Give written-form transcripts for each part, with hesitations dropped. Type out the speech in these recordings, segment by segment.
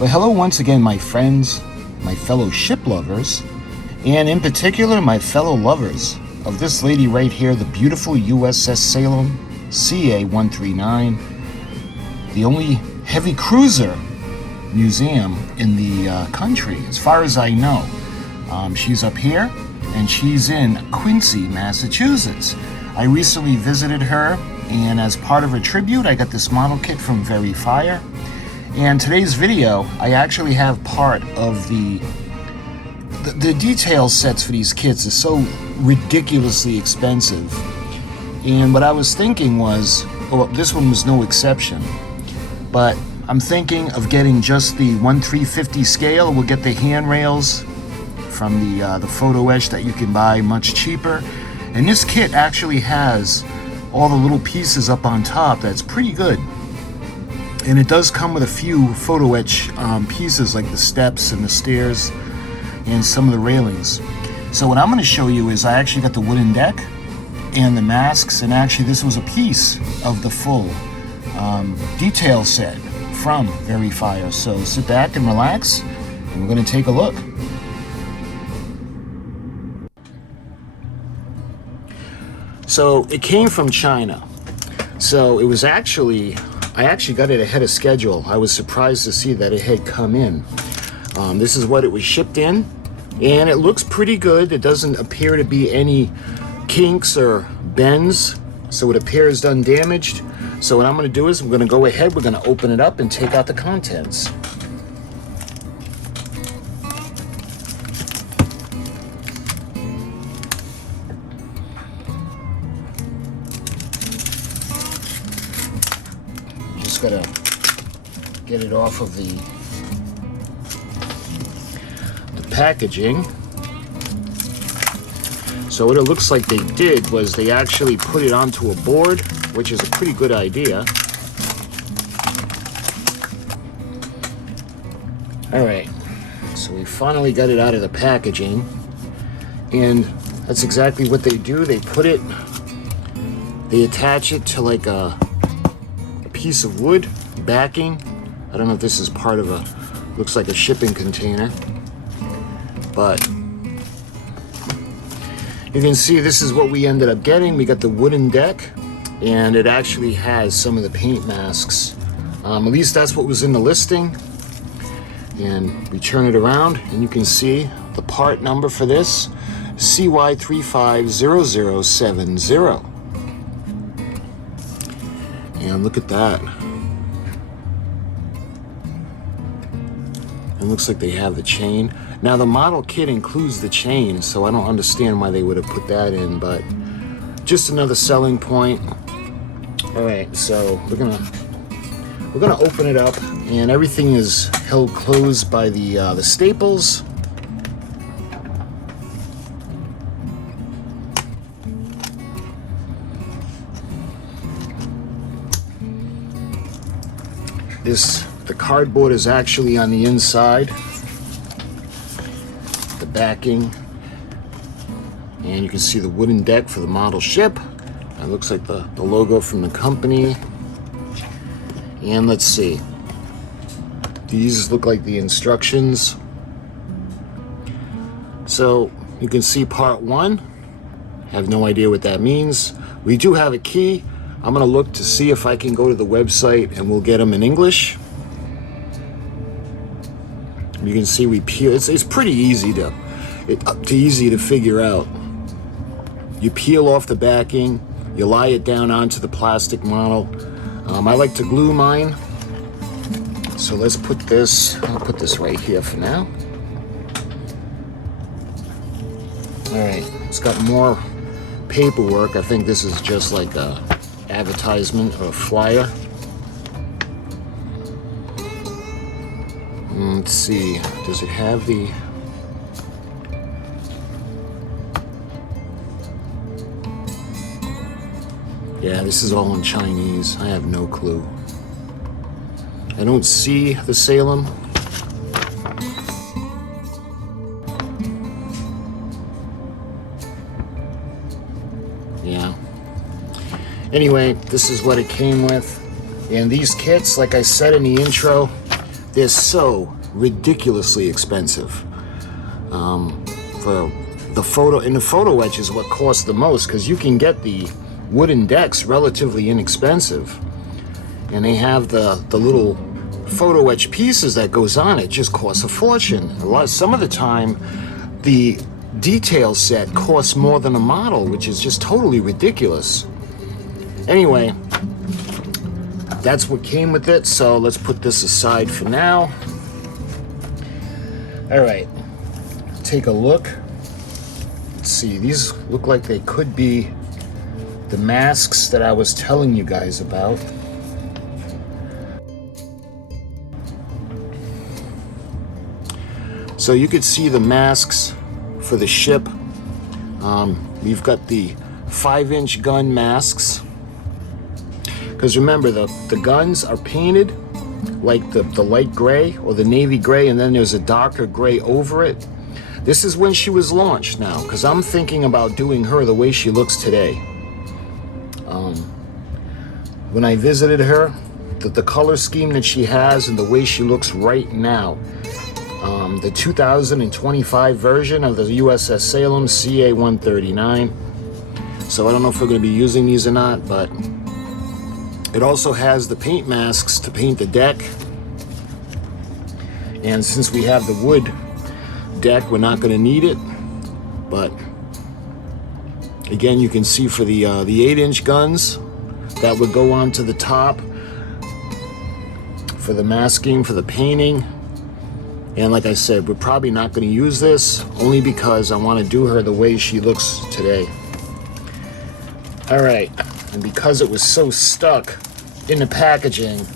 Well, hello once again, my friends, my fellow ship lovers, and in particular, my fellow lovers of this lady right here, the beautiful U.S.S. Salem CA-139, the only heavy cruiser museum in the country, as far as I know. She's up here, and she's in Quincy, Massachusetts. I recently visited her, and as part of a tribute, I got this model kit from Very Fire. And today's video, I actually have part of the detail sets for these kits are so ridiculously expensive. And what I was thinking was, well, this one was no exception, but I'm thinking of getting just the 1/350 scale. We'll get the handrails from the photo etch that you can buy much cheaper. And this kit actually has all the little pieces up on top. That's pretty good. And it does come with a few photo etch pieces like the steps and the stairs and some of the railings. So what I'm going to show you is I actually got the wooden deck and the masks, and actually this was a piece of the full detail set from Very Fire. So sit back and relax, and we're going to take a look. So it came from China. So it was actually, I actually got it ahead of schedule. I was surprised to see that it had come in. This is what it was shipped in, and it looks pretty good. It doesn't appear to be any kinks or bends, so it appears undamaged. So what I'm going to do is I'm going to go ahead, we're going to open it up and take out the contents. Just got to get it off of the packaging. So what it looks like they did was they actually put it onto a board, which is a pretty good idea. All right, so we finally got it out of the packaging, and that's exactly what they do. They put it, they attach it to like a piece of wood backing. I don't know if this is part of a, looks like a shipping container, but you can see this is what we ended up getting. We got the wooden deck, and it actually has some of the paint masks. At least that's what was in the listing. And we turn it around, and you can see the part number for this, CY350070. And look at that. It looks like they have the chain. Now the model kit includes the chain, so I don't understand why they would have put that in, but just another selling point. All right, so we're gonna open it up, and everything is held closed by the staples. The cardboard is actually on the inside, the backing, and you can see the wooden deck for the model ship. It looks like the logo from the company. And let's see, these look like the instructions. So you can see part one. I have no idea what that means. We do have a key. I'm gonna look to see if I can go to the website and we'll get them in English. You can see we peel. It's pretty easy to figure out. You peel off the backing, you lie it down onto the plastic model. I like to glue mine So let's put this, I'll put this right here for now. All right, it's got more paperwork. I think this is just like a advertisement or a flyer. Let's see, does it have the... Yeah, this is all in Chinese. I have no clue. I don't see the Salem. Yeah. Anyway, this is what it came with. And these kits, like I said in the intro, they're so ridiculously expensive. For the photo, and the photo etch is what costs the most, because you can get the wooden decks relatively inexpensive, and they have the little photo etch pieces that goes on. It just costs a fortune. Some of the time, the detail set costs more than a model, which is just totally ridiculous. Anyway, that's what came with it, so let's put this aside for now. All right, take a look. Let's see, these look like they could be the masks that I was telling you guys about. So you could see the masks for the ship. We've got the 5-inch gun masks. Because remember, the guns are painted like the light gray or the navy gray, and then there's a darker gray over it. This is when she was launched now, because I'm thinking about doing her the way she looks today. When I visited her, the color scheme that she has and the way she looks right now, the 2025 version of the U.S.S. Salem CA-139. So I don't know if we're going to be using these or not, but it also has the paint masks to paint the deck. And since we have the wood deck, we're not going to need it. But again, you can see for the 8-inch guns, that would go onto the top for the masking, for the painting. And like I said, we're probably not going to use this, only because I want to do her the way she looks today. All right, and because it was so stuck in the packaging,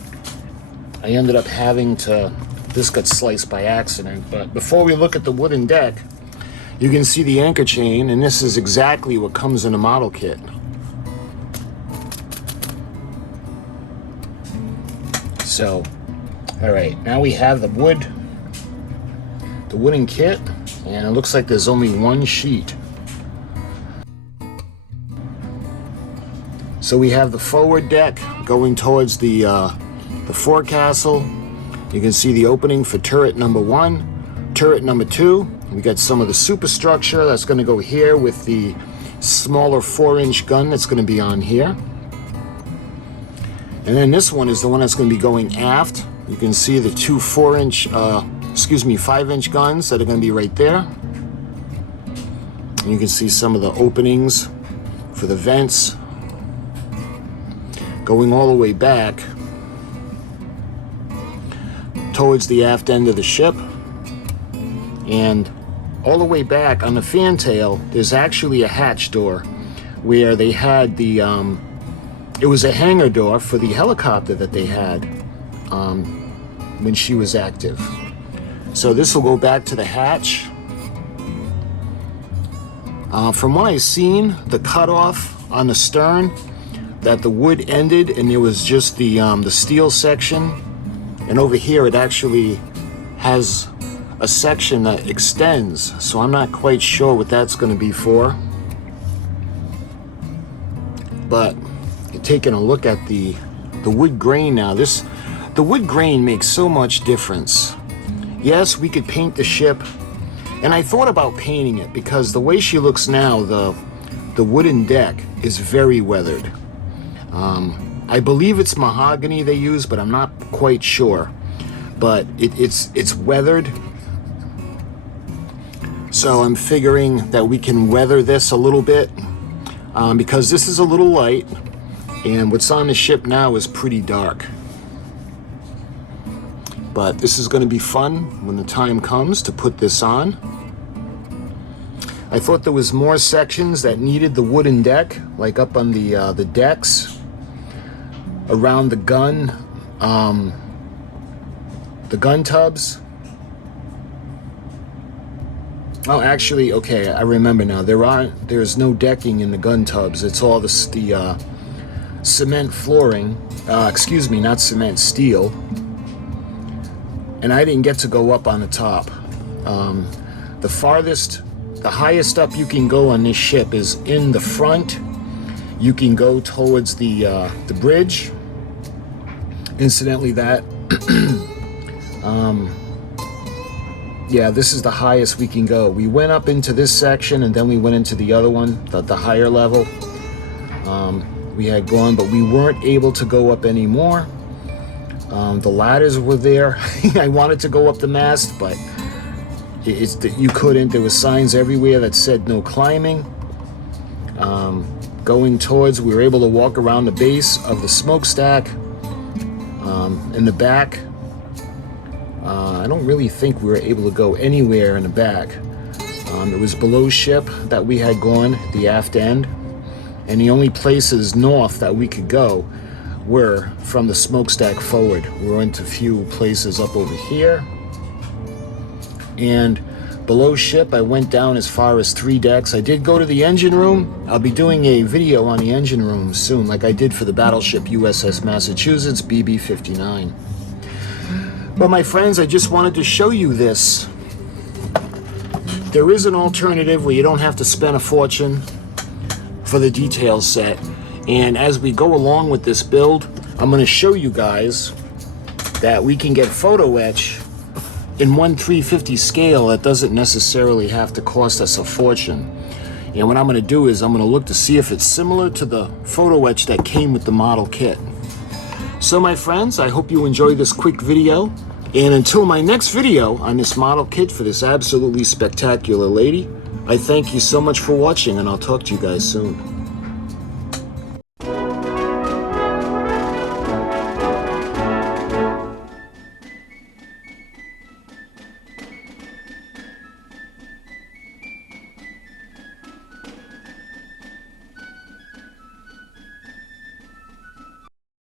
I ended up having to, this got sliced by accident. But before we look at the wooden deck, you can see the anchor chain, and this is exactly what comes in a model kit. So, all right, now we have the wooden kit, and it looks like there's only one sheet. So we have the forward deck going towards the forecastle. You can see the opening for turret number 1, turret number 2. We got some of the superstructure that's going to go here with the smaller 4-inch gun that's going to be on here. And then this one is the one that's going to be going aft. You can see the two 5-inch guns that are going to be right there. And you can see some of the openings for the vents going all the way back towards the aft end of the ship. And all the way back on the fantail, there's actually a hatch door where they had the it was a hangar door for the helicopter that they had when she was active. So this will go back to the hatch. From what I've seen, the cutoff on the stern, that the wood ended and there was just the steel section. And over here it actually has a section that extends. So I'm not quite sure what that's going to be for. But taking a look at the wood grain now, the wood grain makes so much difference. Yes, we could paint the ship, and I thought about painting it because the way she looks now, the wooden deck is very weathered. I believe it's mahogany they use, but I'm not quite sure. But it's weathered, so I'm figuring that we can weather this a little bit because this is a little light. And what's on the ship now is pretty dark. But this is going to be fun when the time comes to put this on. I thought there was more sections that needed the wooden deck, like up on the decks around the gun tubs. Oh, actually, okay, I remember now. There's no decking in the gun tubs. It's all the cement flooring. Excuse me, not cement, steel. And I didn't get to go up on the top. The highest up you can go on this ship is in the front. You can go towards the bridge. Incidentally, that yeah, this is the highest we can go. We went up into this section and then we went into the other one, the higher level. We had gone, but we weren't able to go up anymore. The ladders were there. I wanted to go up the mast, but you couldn't. There were signs everywhere that said no climbing. Going towards, we were able to walk around the base of the smokestack. In the back, I don't really think we were able to go anywhere in the back. It was below ship that we had gone, the aft end, and the only places north that we could go were from the smokestack forward. We went to a few places up over here, and below ship I went down as far as 3 decks. I did go to the engine room. I'll be doing a video on the engine room soon, like I did for the battleship U.S.S. Massachusetts BB-59. Well, my friends, I just wanted to show you this. There is an alternative where you don't have to spend a fortune for the detail set. And as we go along with this build, I'm going to show you guys that we can get photo etch in 1/350 scale. That doesn't necessarily have to cost us a fortune. And what I'm going to do is I'm going to look to see if it's similar to the photo etch that came with the model kit. So my friends, I hope you enjoyed this quick video. And until my next video on this model kit for this absolutely spectacular lady, I thank you so much for watching, and I'll talk to you guys soon.